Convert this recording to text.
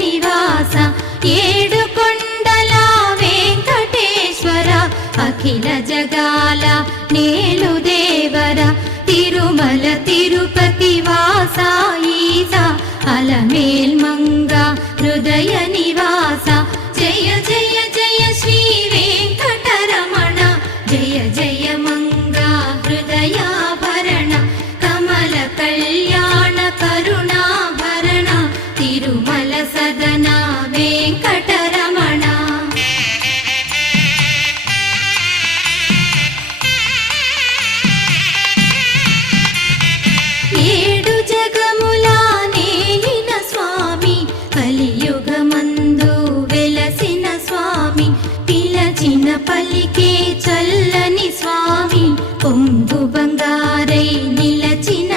నివాస ఏడు కొండల వెంకటేశ్వర అఖిల జగాల నేలు దేవర తిరుమల తిరుపతి వాస ఈస అలమేల్ మంగ హృదయ నివాస జయ జయ జయ శ్రీ వెంకటరమణ జయ జయ మంగ హృదయాభరణ కమల కళ్యాణ కరుణాభరణ తిరుమల సదన వెంకటరమణ ఏడు జగముల నేలిన స్వామి కలియుగమందు వెలసిన స్వామి పిలచిన పలికే చల్లని స్వామి పొంగు బంగారై నిలచిన